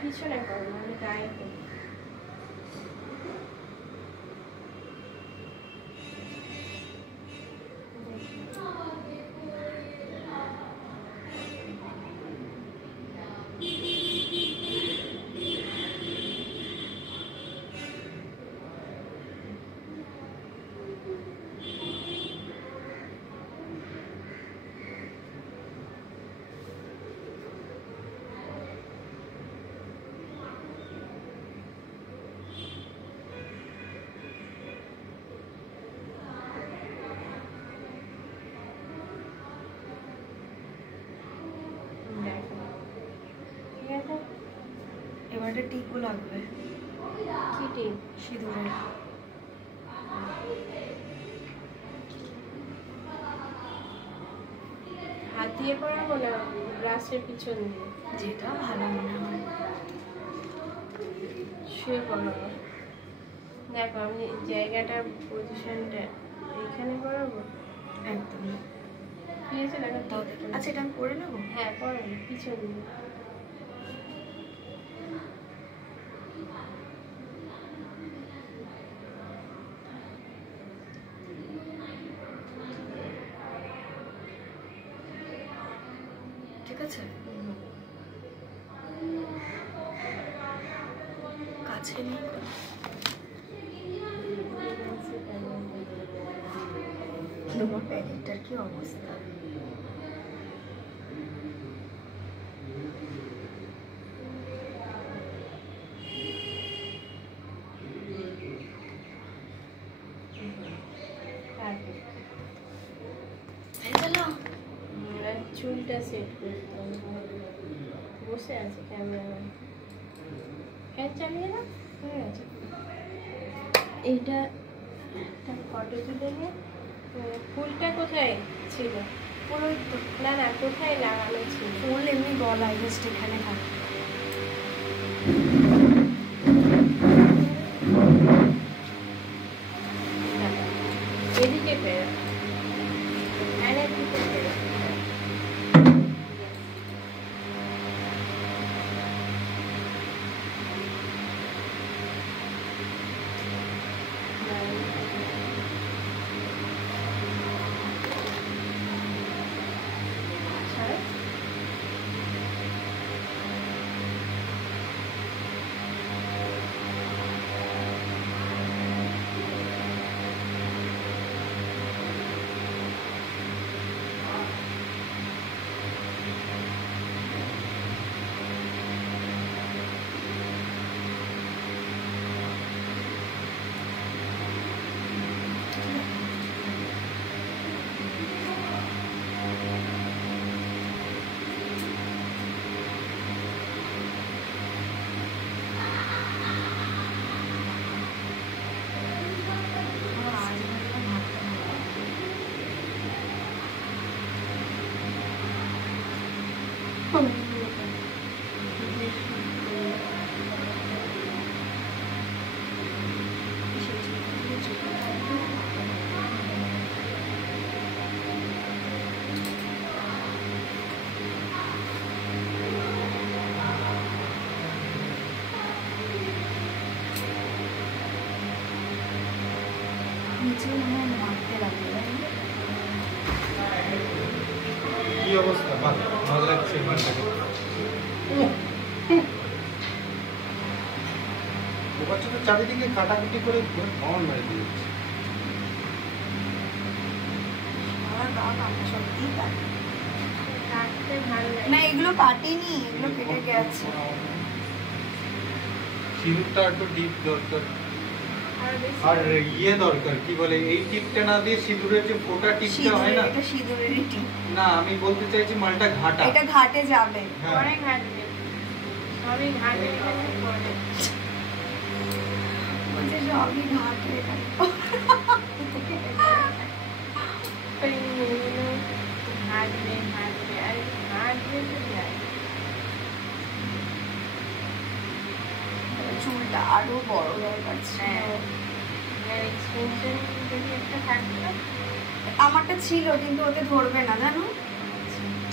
পিছনে করো, আমি গায়ে করি। এবারে টিকও লাগবে। কি টিপ? সিঁদুরের। হাত দিয়ে করাবো না ব্রাশের পিছন দিয়ে? যেটা ভালো মনে হয়। শুয়ে করাবো। দেখো আমি জায়গাটার পজিশনটা এখানে করাবো একদম। ঠিক আছে, দেখো দাও দেখি। আচ্ছা এটা আমি করে নেবো। হ্যাঁ করাবো পিছন দিয়ে। ঠিক আছে, কাছে নিয়ে তোমার প্যাকেটটার কি অবস্থা? চুলটা সেট করতে হবে। বসে আছে ক্যামেরা, ফ্যান চালিয়ে না হয়ে গেছে। এইটা একটা ফটো তুলে নিয়ে। ফুলটা কোথায় ছিল? পুরোই তো। না না, কোথায় লাগানো ছিল? ফুল এমনি গলায় জাস্ট এখানে থাকে। এদিকে ফেরা, ফ্যানের দিকে ফেরা। নিচে মনে হয় মারতে লাগবে। কি অবস্থা? ভালো লাগছে মানটাকে। ওবার ছোট চারিদিকে কাটাকুটি করে ভ্রমণ মেরে দিয়েছে। কাটতে ভালো লাগে না এগুলো কাটেনি, এগুলো কেটে গেছে। সিঁদুরটা একটু ডিপ দরকার। আর বেশি আর ইয়ে দরকার, কি বলে, এই টিপটা না দিয়ে সিঁদুরের যে ফোটা টিপটা হয় না, এটা সিঁদুরেরই টিপ। না আমি বলতে চাইছি মালটা ঘাটা। এটা ঘাটে যাবে। হ্যাঁ। পরে ঘাটবে, সবই ঘাটে এখানে পরে। বলছে সবই ঘাটে এখানে। ঘাটবে ঘাটবে আর ঘাটবে তো যায়। চুলটা আরো বড় দরকার ছিল। এক্সটেনশন যদি একটা থাকতো। আমারটা ছিল কিন্তু ওতে ধরবে না জানো।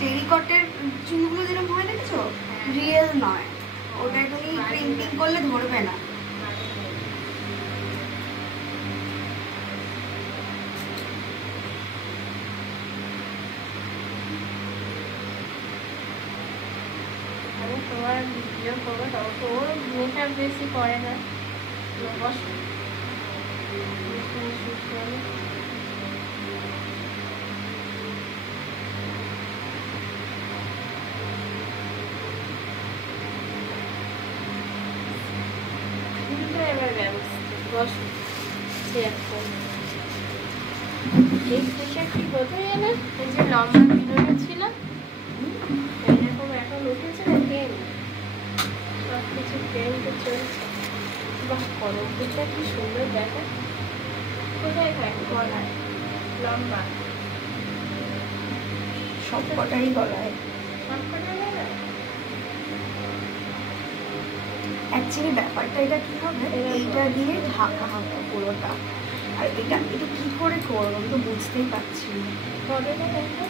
টেরিকটের চুলগুলো যেরকম হয় দেখছো, রিয়েল নয়। ও ওটা তুমি ক্রিম্পিং করলে ধরবে না। আমি তোমার ভিডিও করবো তখন তো ওর মেকআপ বেশি করে না, বস শুট করে। এবার ব্যবস্থা বস এই পোশাকটি কোথায় এলে? এই যে লম্বা ভিডিওটা ছিল এরকম এখন উঠেছে না ট্রেন, সব কিছু ট্রেনটা চলছে। বাহ, করমটা কি সুন্দর দেখা। কোথায় থাকে? গলায় লম্বা, সব কটাই গলায়। সব কটা গলায়। অ্যাকচুয়ালি ব্যাপারটা এটা কি হবে, এইটা দিয়ে ঢাকা হবে পুরোটা। আর এটা এটা কি করে করবো আমি তো বুঝতেই পারছি না। কবে দেখা